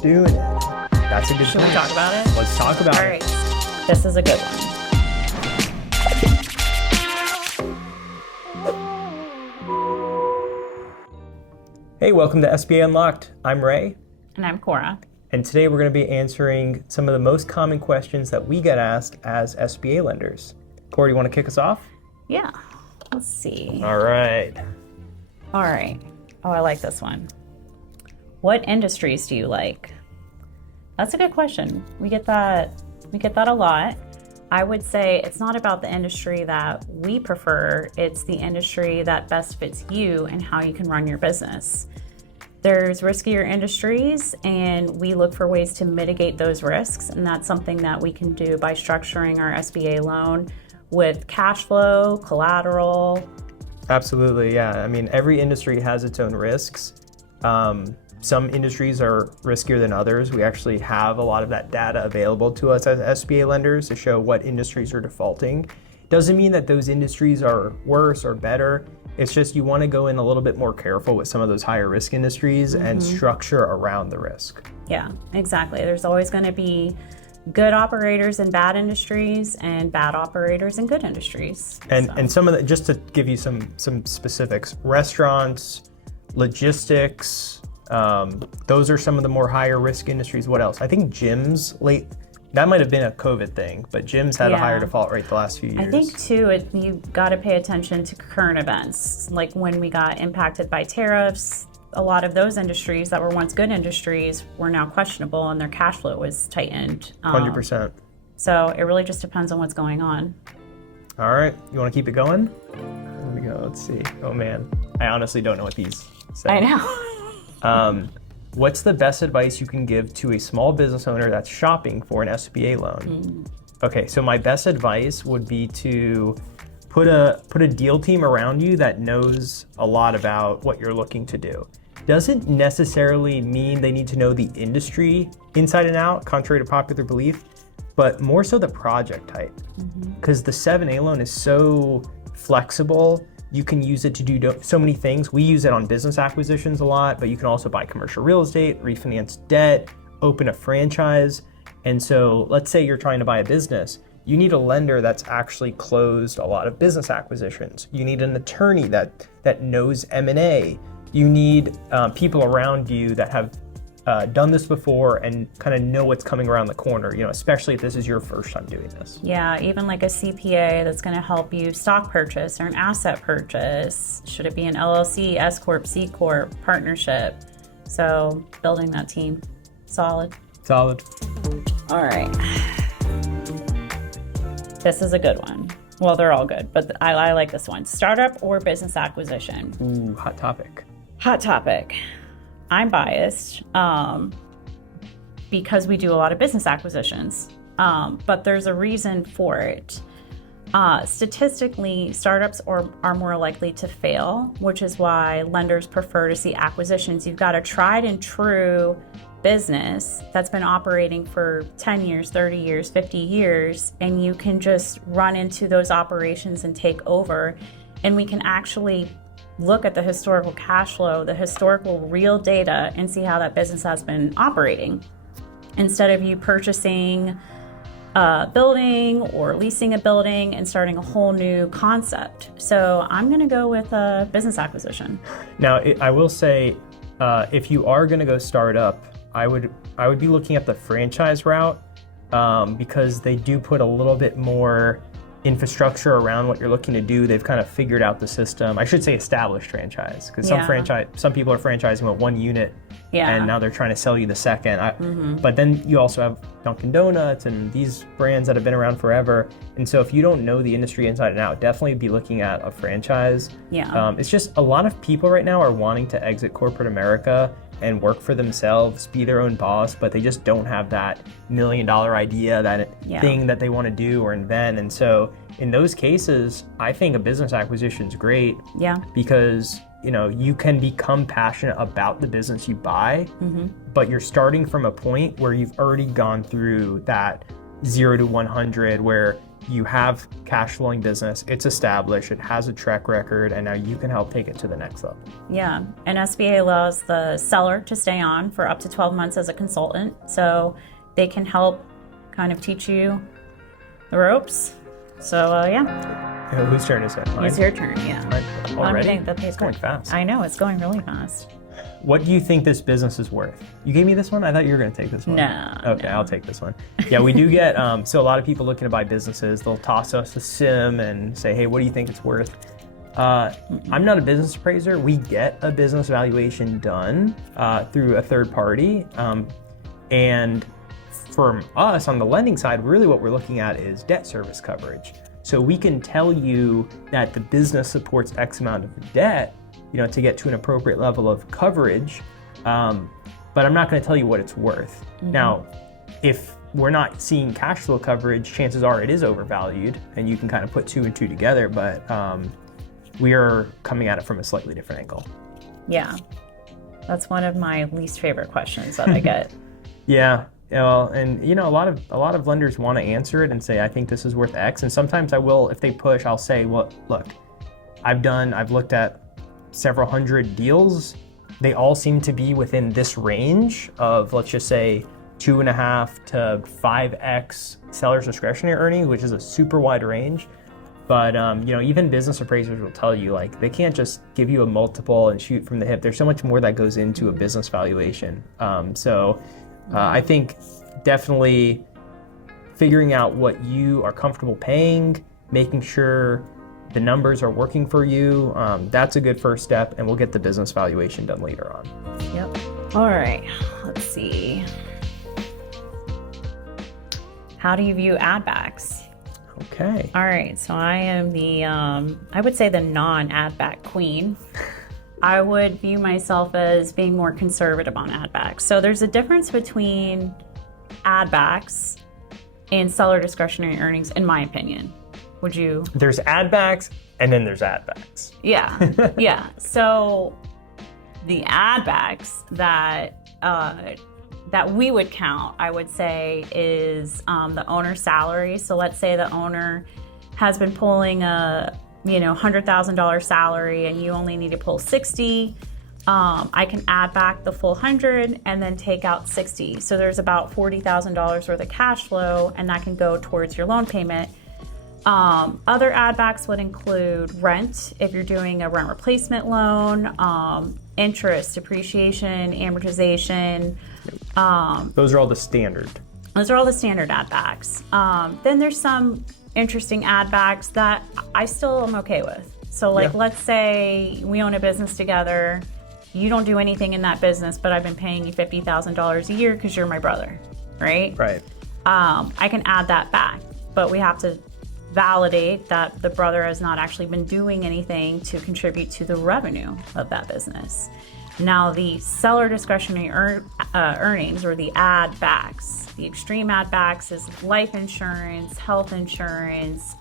doing it. That's a good Should we talk about it? Let's talk about All it. right. This is a good one. Hey, welcome to SBA Unlocked. I'm Ray, And I'm Cora. and today we're going to be answering some of the most common questions that we get asked as SBA lenders. Cora, you want to kick us off? Yeah. Let's see. All right. All right. Oh, I like this one. What industries do you like? That's a good question. We get that a lot. I would say it's not about the industry that we prefer, it's the industry that best fits you and how you can run your business. There's riskier industries, and we look for ways to mitigate those risks, and that's something that we can do by structuring our SBA loan with cash flow, collateral. Absolutely, yeah. I mean, every industry has its own risks. Some industries are riskier than others. We actually have a lot of that data available to us as SBA lenders to show what industries are defaulting. Doesn't mean that those industries are worse or better. It's just you want to go in a little bit more careful with some of those higher risk industries and structure around the risk. Yeah, exactly. There's always going to be good operators in bad industries and bad operators in good industries. And some of the, just to give you some specifics, restaurants, logistics, those are some of the more higher risk industries. What else? I think gyms that might have been a COVID thing, but gyms had a higher default rate the last few years. I think too, you got to pay attention to current events. Like when we got impacted by tariffs, a lot of those industries that were once good industries were now questionable and their cash flow was tightened. 100%. So it really just depends on what's going on. All right, you want to keep it going? Here we go, let's see. Oh man, I honestly don't know what these say. I know. What's the best advice you can give to a small business owner that's shopping for an SBA loan? Okay, so my best advice would be to put a deal team around you that knows a lot about what you're looking to do. Doesn't necessarily mean they need to know the industry inside and out, contrary to popular belief, but more so the project type. Because the 7A loan is so flexible. You can use it to do so many things. We use it on business acquisitions a lot, but you can also buy commercial real estate, refinance debt, open a franchise. And so let's say you're trying to buy a business. You need a lender that's actually closed a lot of business acquisitions. You need an attorney that knows M&A. You need people around you that have done this before and kind of know what's coming around the corner, especially if this is your first time doing this. Yeah, even like a CPA that's going to help you stock purchase or an asset purchase. Should it be an LLC, S Corp, C Corp, partnership? So building that team. Solid. All right. This is a good one. Well, they're all good, but I like this one. Startup or business acquisition? Ooh, hot topic. Hot topic. I'm biased because we do a lot of business acquisitions, but there's a reason for it. Statistically, startups are more likely to fail, which is why lenders prefer to see acquisitions. You've got a tried and true business that's been operating for 10 years, 30 years, 50 years, and you can just run into those operations and take over, and we can actually look at the historical cash flow, the historical real data, and see how that business has been operating. Instead of you purchasing a building or leasing a building and starting a whole new concept. So I'm going to go with a business acquisition. Now, I will say, if you are going to go start up, I would be looking at the franchise route because they do put a little bit more infrastructure around what you're looking to do. They've kind of figured out the system. I should say established franchise, because some people are franchising with one unit and now they're trying to sell you the second. But then you also have Dunkin' Donuts and these brands that have been around forever. And so if you don't know the industry inside and out, definitely be looking at a franchise. It's just a lot of people right now are wanting to exit corporate America and work for themselves, be their own boss, but they just don't have that $1 million idea, that thing that they want to do or invent. And so in those cases, I think a business acquisition is great because you can become passionate about the business you buy, but you're starting from a point where you've already gone through that 0 to 100 where you have cash flowing business, it's established, it has a track record, and now you can help take it to the next level. Yeah, and SBA allows the seller to stay on for up to 12 months as a consultant, so they can help kind of teach you the ropes. So yeah. Whose turn is it? Mine? It's your turn, yeah. Already? The paper. It's going fast. I know, it's going really fast. What do you think this business is worth? You gave me this one? I thought you were going to take this one. No. Okay, no. I'll take this one. Yeah, we do get, so a lot of people looking to buy businesses, they'll toss us a sim and say, hey, what do you think it's worth? I'm not a business appraiser. We get a business valuation done through a third party. And from us on the lending side, really what we're looking at is debt service coverage. So we can tell you that the business supports X amount of debt, to get to an appropriate level of coverage, but I'm not going to tell you what it's worth. Mm-hmm. Now, if we're not seeing cash flow coverage, chances are it is overvalued, and you can kind of put 2 and 2 together, but we are coming at it from a slightly different angle. Yeah, that's one of my least favorite questions that I get. Yeah. Well, and a lot of lenders want to answer it and say, I think this is worth X. And sometimes I will, if they push, I'll say, well, look, I've looked at several hundred deals. They all seem to be within this range of, let's just say, 2.5 to 5x seller's discretionary earnings, which is a super wide range. But even business appraisers will tell you, like, they can't just give you a multiple and shoot from the hip. There's so much more that goes into a business valuation. I think definitely figuring out what you are comfortable paying, making sure the numbers are working for you, that's a good first step, and we'll get the business valuation done later on. Yep. All right, let's see. How do you view add backs? Okay. All right, so I am the, I would say the non-add back queen. I would view myself as being more conservative on add backs. So there's a difference between add backs and seller discretionary earnings, in my opinion. Would you? There's add backs and then there's add backs. Yeah, yeah. So the add backs that we would count, I would say, is the owner's salary. So let's say the owner has been pulling a $100,000 salary and you only need to pull 60. I can add back the full 100 and then take out 60. So there's about $40,000 worth of cash flow, and that can go towards your loan payment. Other add backs would include rent if you're doing a rent replacement loan, interest, depreciation, amortization. Those are all the standard. Those are all the standard add backs. Then there's some interesting add backs that I still am okay with. So let's say we own a business together. You don't do anything in that business, but I've been paying you $50,000 a year because you're my brother, right? Right. I can add that back, but we have to validate that the brother has not actually been doing anything to contribute to the revenue of that business. Now, the seller discretionary earnings, or the add backs, the extreme add backs is life insurance, health insurance.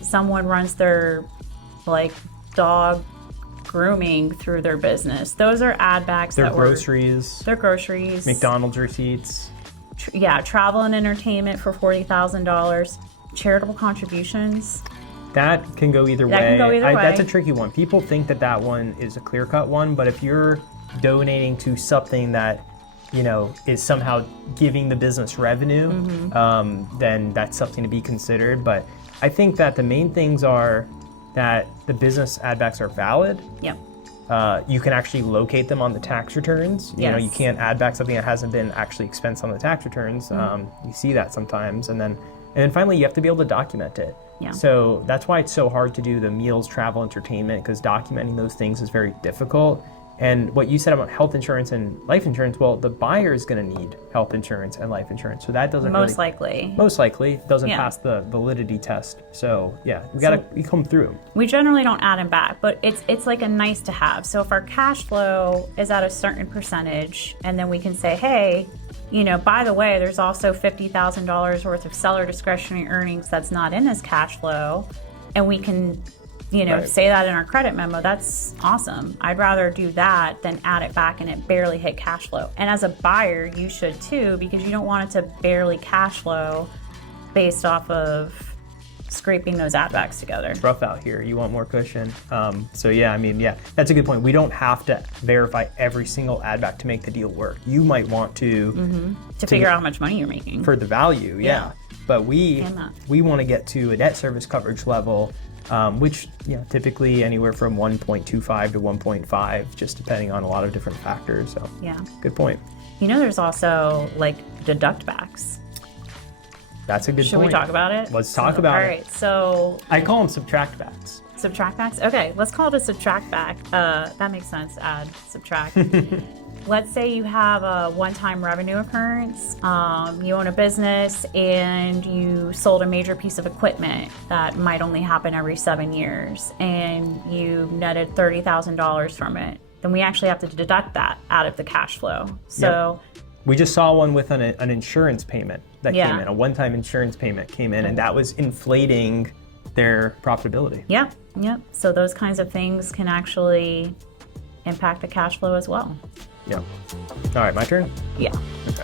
Someone runs their dog grooming through their business. Those are add backs. Their groceries. Their groceries. McDonald's receipts. Travel and entertainment for $40,000. Charitable contributions. That can go either way. way. That's a tricky one. People think that one is a clear-cut one, but if you're donating to something that, is somehow giving the business revenue, then that's something to be considered. But I think that the main things are that the business add backs are valid. Yep. You can actually locate them on the tax returns. Yes. You can't add back something that hasn't been actually expensed on the tax returns. You see that sometimes. And then finally, you have to be able to document it. Yeah. So that's why it's so hard to do the meals, travel, entertainment, because documenting those things is very difficult. And what you said about health insurance and life insurance, well, the buyer is going to need health insurance and life insurance. So that doesn't most likely doesn't pass the validity test. So we come through. We generally don't add them back, but it's like a nice to have. So if our cash flow is at a certain percentage, and then we can say, hey, by the way, there's also $50,000 worth of seller discretionary earnings that's not in this cash flow, and we can say that in our credit memo. That's awesome. I'd rather do that than add it back and it barely hit cash flow. And as a buyer, you should too, because you don't want it to barely cash flow based off of scraping those ad backs together. It's rough out here. You want more cushion. So yeah, I mean, yeah, that's a good point. We don't have to verify every single ad back to make the deal work. You might want to figure out how much money you're making. For the value, yeah. But we want to get to a debt service coverage level, which typically anywhere from 1.25 to 1.5, just depending on a lot of different factors. So yeah, good point. There's also like deduct backs. That's a good point. Should we talk about it? Let's talk about it. All right, so I call them subtract backs. Subtract backs? Okay, let's call it a subtract back. That makes sense. Add, subtract. Let's say you have a one-time revenue occurrence. You own a business and you sold a major piece of equipment that might only happen every 7 years, and you netted $30,000 from it. Then we actually have to deduct that out of the cash flow. So. Yep. We just saw one with an insurance payment that came in, a one-time insurance payment came in, and that was inflating their profitability. Yep. So those kinds of things can actually impact the cash flow as well. Yeah. All right, my turn? Yeah. Okay.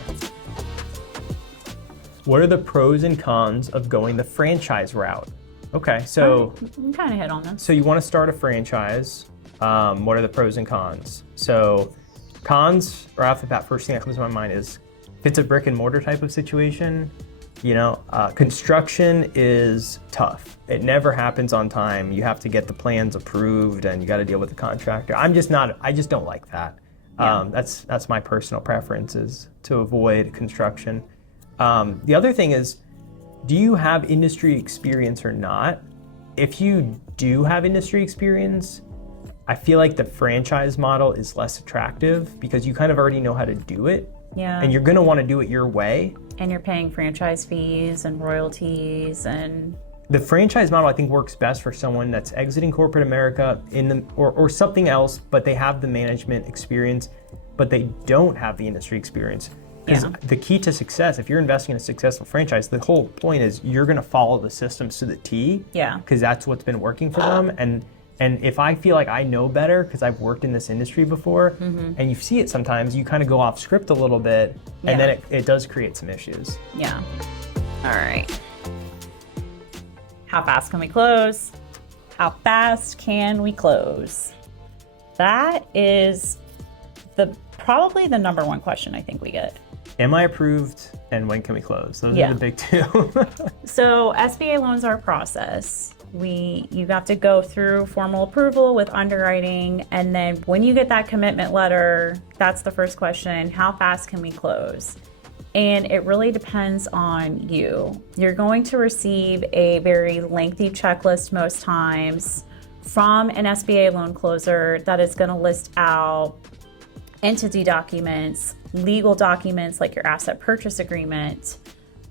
What are the pros and cons of going the franchise route? Okay, so you kind of hit on this. So you want to start a franchise. What are the pros and cons? So cons, right off the bat, first thing that comes to my mind is if it's a brick and mortar type of situation, construction is tough. It never happens on time. You have to get the plans approved and you got to deal with the contractor. I just don't like that. Yeah. That's my personal preference, is to avoid construction. The other thing is, do you have industry experience or not? If you do have industry experience, I feel like the franchise model is less attractive because you kind of already know how to do it. Yeah. And you're going to want to do it your way. And you're paying franchise fees and royalties and... The franchise model, I think, works best for someone that's exiting corporate America or something else, but they have the management experience, but they don't have the industry experience. Because the key to success, if you're investing in a successful franchise, the whole point is you're going to follow the systems to the T. Yeah. Because that's what's been working for them. And if I feel like I know better because I've worked in this industry before, and you see it sometimes, you kind of go off script a little bit, and then it does create some issues. Yeah. All right. How fast can we close? How fast can we close? That is probably the number one question I think we get. Am I approved, and when can we close? Those are the big two. So SBA loans are a process. You have to go through formal approval with underwriting, and then when you get that commitment letter, that's the first question: how fast can we close? And it really depends on you. You're going to receive a very lengthy checklist most times from an SBA loan closer that is going to list out entity documents, legal documents like your asset purchase agreement,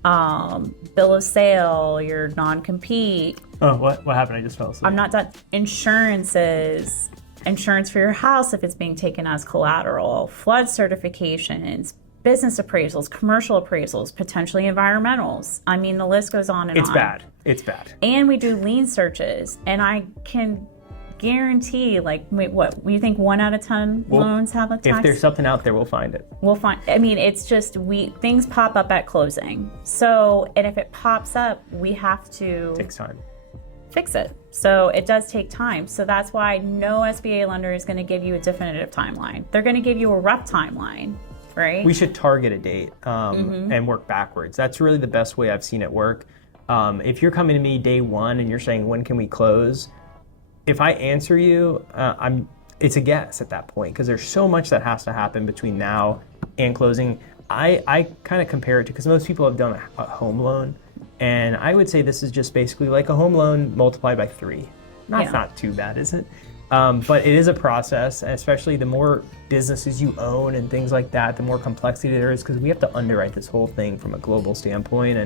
bill of sale, your non-compete. Oh, what happened? I just fell asleep. I'm not done. Insurances, insurance for your house if it's being taken as collateral, flood certifications, business appraisals, commercial appraisals, potentially environmentals. I mean, the list goes on and on. It's bad. And we do lien searches, and I can guarantee, what you think 1 out of 10 loans have a tax? If there's something out there, we'll find it. I mean, it's just things pop up at closing. So, and if it pops up, we have to... It takes time. Fix it. So it does take time. So that's why no SBA lender is going to give you a definitive timeline. They're going to give you a rough timeline, right? We should target a date and work backwards. That's really the best way I've seen it work. If you're coming to me day one and you're saying, when can we close? If I answer you, it's a guess at that point because there's so much that has to happen between now and closing. I kind of compare it to, because most people have done a home loan, and I would say this is just basically like a home loan multiplied by 3. That's not too bad, is it? But it is a process, and especially the more businesses you own and things like that, the more complexity there is, because we have to underwrite this whole thing from a global standpoint.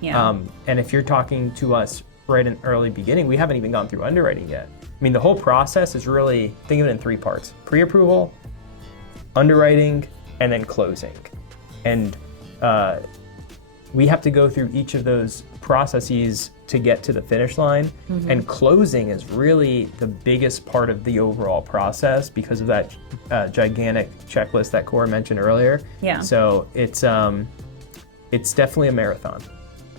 And if you're talking to us right in early beginning, we haven't even gone through underwriting yet. I mean, the whole process is really, think of it in 3 parts: pre-approval, underwriting, and then closing. And we have to go through each of those processes to get to the finish line. And closing is really the biggest part of the overall process because of that gigantic checklist that Cora mentioned earlier. Yeah. So it's definitely a marathon.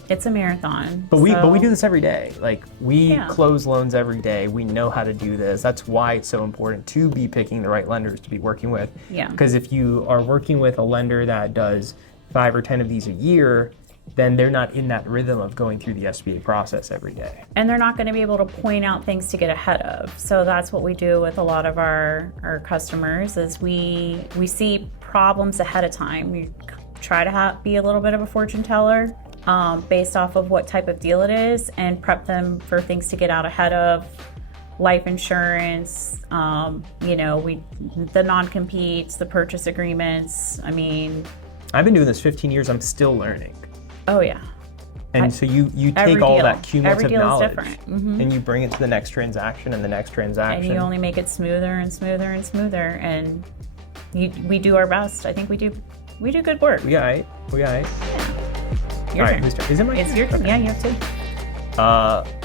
It's a marathon. But we do this every day. Like we Yeah. close loans every day. We know how to do this. That's why it's so important to be picking the right lenders to be working with. Yeah. Because if you are working with a lender that does 5 or 10 of these a year, then they're not in that rhythm of going through the SBA process every day. And they're not going to be able to point out things to get ahead of. So that's what we do with a lot of our customers is we see problems ahead of time. We try to be a little bit of a fortune teller based off of what type of deal it is and prep them for things to get out ahead of. Life insurance, the non-competes, the purchase agreements. I mean, I've been doing this 15 years. I'm still learning. Oh yeah. And so you take all that cumulative knowledge Mm-hmm. and you bring it to the next transaction and the next transaction. And you only make it smoother and smoother and smoother. And we do our best. I think we do good work. We all right. Yeah. All right, whose turn? Is it my turn? It's your turn. Okay. Yeah, you have to.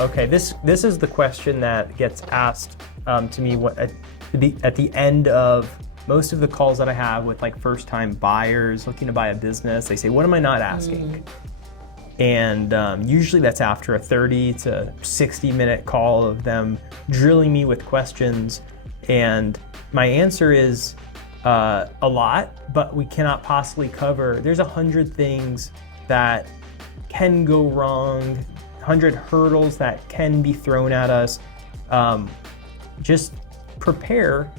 Okay, this is the question that gets asked to me at the end of most of the calls that I have with like first-time buyers looking to buy a business. They say, "What am I not asking?" And usually that's after a 30 to 60-minute call of them drilling me with questions. And my answer is a lot, but we cannot possibly cover. There's 100 things that can go wrong, 100 hurdles that can be thrown at us. Just prepare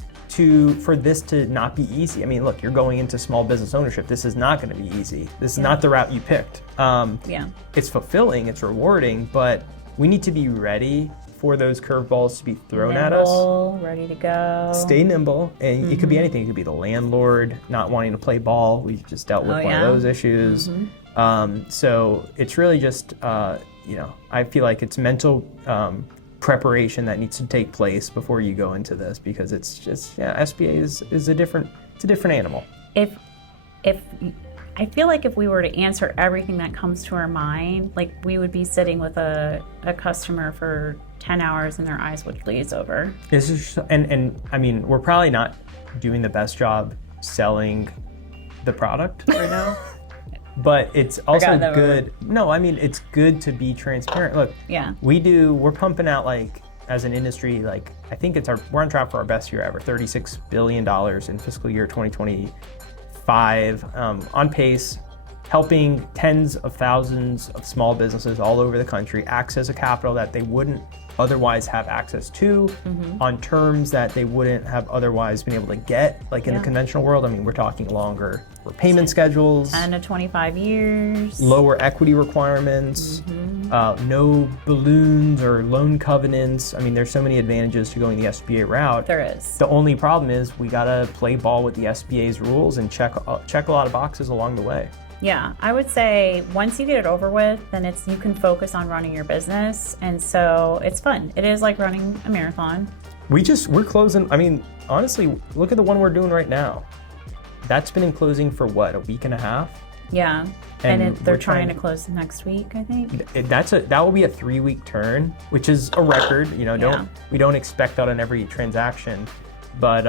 for this to not be easy. I mean, look, you're going into small business ownership. This is not going to be easy. This is not the route you picked. It's fulfilling, it's rewarding, but we need to be ready for those curveballs to be thrown at us. Ready to go. Stay nimble, and it could be anything. It could be the landlord not wanting to play ball. We just dealt with one of those issues. So it's really just, I feel like it's mental preparation that needs to take place before you go into this, because it's just SBA is a different animal. If I feel like if we were to answer everything that comes to our mind, like we would be sitting with a customer for 10 hours and their eyes would glaze over. This is and I mean, we're probably not doing the best job selling the product right now. But it's also good. No, I mean, it's good to be transparent. Look, we're pumping out, like, as an industry, like, I think we're on track for our best year ever, $36 billion in fiscal year 2025, on pace, helping tens of thousands of small businesses all over the country access a capital that they wouldn't otherwise have access to on terms that they wouldn't have otherwise been able to get, like in the conventional world. I mean, we're talking longer repayment schedules, 10 to 25 years, lower equity requirements, no balloons or loan covenants. I mean, there's so many advantages to going the SBA route. There is. The only problem is we gotta play ball with the SBA's rules and check a lot of boxes along the way. Yeah, I would say once you get it over with, then you can focus on running your business, and so it's fun. It is like running a marathon. We're closing. I mean, honestly, look at the one we're doing right now. That's been in closing for what, a week and a half? Yeah, and they're trying to close next week, I think. That will be a 3-week turn, which is a record. We don't expect that on every transaction, but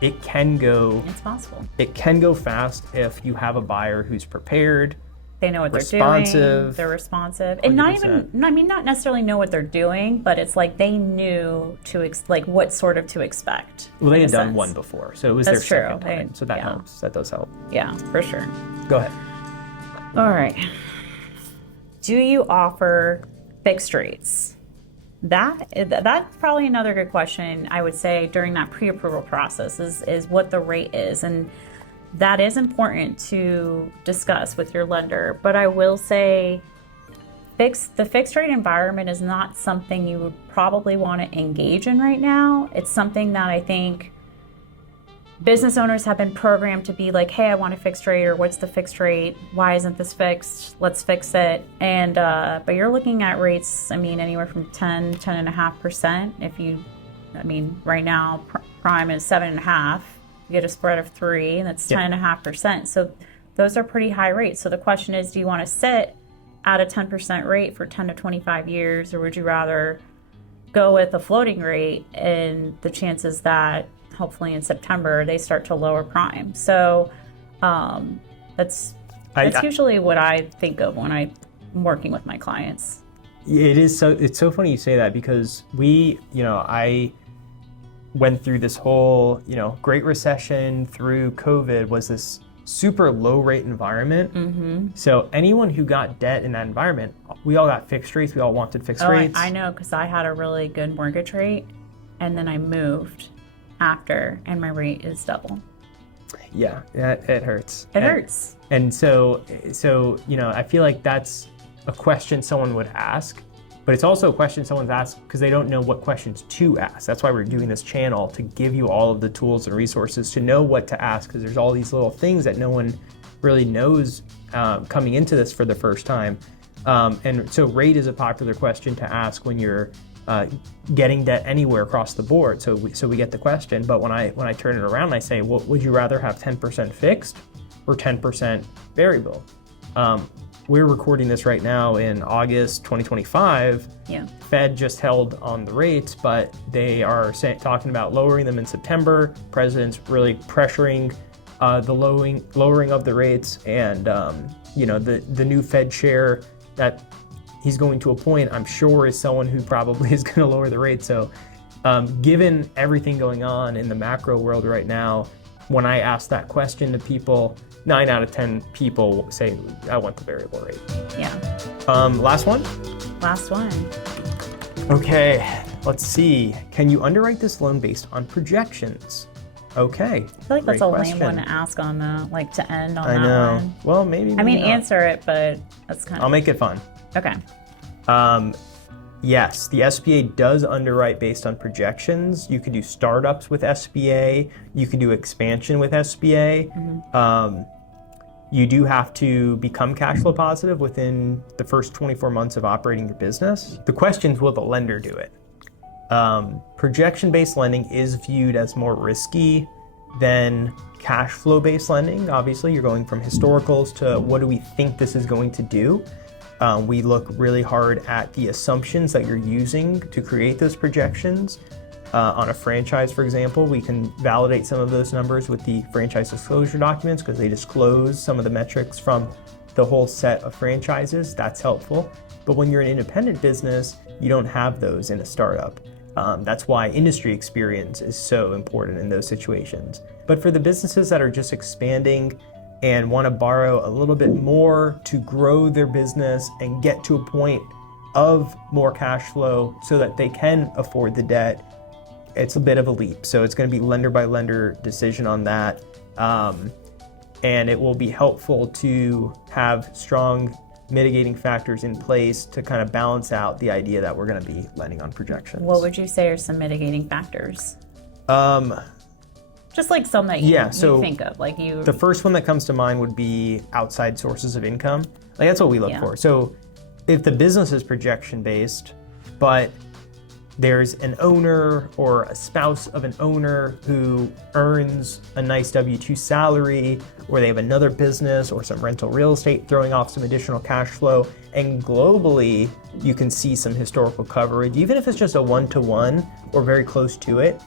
it can go. It's possible. It can go fast if you have a buyer who's prepared. They know what they're doing. They're responsive, and 100%. not necessarily know what they're doing, but it's like they knew what sort of to expect. Well, they had done one before, so it was their second time. So that helps. That does help. Yeah, for sure. Go ahead. All right. Do you offer fixed rates? That's probably another good question, I would say, during that pre-approval process is what the rate is. And that is important to discuss with your lender. But I will say the fixed rate environment is not something you would probably want to engage in right now. It's something that I think business owners have been programmed to be like, hey, I want a fixed rate, or what's the fixed rate? Why isn't this fixed? Let's fix it. And but you're looking at rates, anywhere from 10.5%. Right now prime is 7.5. You get a spread of 3, and that's 10.5%. So those are pretty high rates. So the question is, do you want to sit at a 10% rate for 10 to 25 years, or would you rather go with a floating rate and the chances that hopefully in September they start to lower prime? So that's usually what I think of when I working with my clients. It's so funny you say that, because I went through this whole, Great Recession through COVID was this super low rate environment. Mm-hmm. So anyone who got debt in that environment, we all got fixed rates. We all wanted fixed rates. I know, because I had a really good mortgage rate, and then I moved after, and my rate is double. Yeah, it hurts. It hurts. And so, I feel like that's a question someone would ask, but it's also a question someone's asked because they don't know what questions to ask. That's why we're doing this channel, to give you all of the tools and resources to know what to ask, because there's all these little things that no one really knows coming into this for the first time. And so rate is a popular question to ask when you're getting debt anywhere across the board. So we get the question, but when I turn it around, I say, well, would you rather have 10% fixed or 10% variable? We're recording this right now in August 2025. Yeah. Fed just held on the rates, but they are talking about lowering them in September. President's really pressuring the lowering of the rates, and the new Fed chair that he's going to appoint, I'm sure, is someone who probably is going to lower the rate. So given everything going on in the macro world right now, when I ask that question to people, 9 out of 10 people say, I want the variable rate. Yeah. Last one? Last one. Okay, let's see. Can you underwrite this loan based on projections? Okay. I feel like that's a lame one to ask on to end on that one. Well, maybe I mean, not. answer it, but that's kind of... I'll make it fun. Okay. Yes, the SBA does underwrite based on projections. You can do startups with SBA. You can do expansion with SBA. Mm-hmm. You do have to become cash flow positive within the first 24 months of operating your business. The question is, will the lender do it? Projection-based lending is viewed as more risky than cash flow-based lending. Obviously, you're going from historicals to what do we think this is going to do. We look really hard at the assumptions that you're using to create those projections. On a franchise, for example, we can validate some of those numbers with the franchise disclosure documents because they disclose some of the metrics from the whole set of franchises. That's helpful. But when you're an independent business, you don't have those in a startup. That's why industry experience is so important in those situations. But for the businesses that are just expanding and want to borrow a little bit more to grow their business and get to a point of more cash flow so that they can afford the debt, it's a bit of a leap. So it's going to be lender by lender decision on that. And it will be helpful to have strong mitigating factors in place to kind of balance out the idea that we're going to be lending on projections. What would you say are some mitigating factors? Just like some that you think of, The first one that comes to mind would be outside sources of income. That's what we look for. So if the business is projection based, but there's an owner or a spouse of an owner who earns a nice W-2 salary, or they have another business or some rental real estate throwing off some additional cash flow, and globally you can see some historical coverage, even if it's just a one-to-one or very close to it,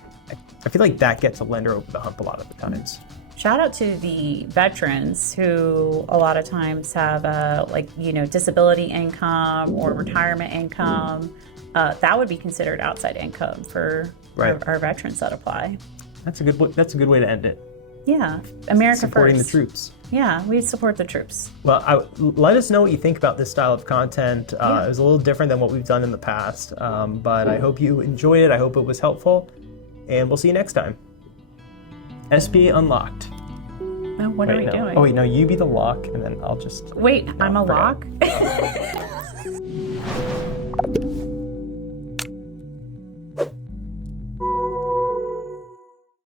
I feel like that gets a lender over the hump a lot of the times. Shout out to the veterans who a lot of times have disability income or retirement income. That would be considered outside income for our veterans that apply. That's a good way to end it. Yeah, America supporting first. Supporting the troops. Yeah, we support the troops. Well, let us know what you think about this style of content. It was a little different than what we've done in the past, but I hope you enjoyed it. I hope it was helpful, and we'll see you next time. SBA Unlocked. Oh, what are we doing? Oh wait, no, you be the lock, and then I'll just... Wait, I'm a lock?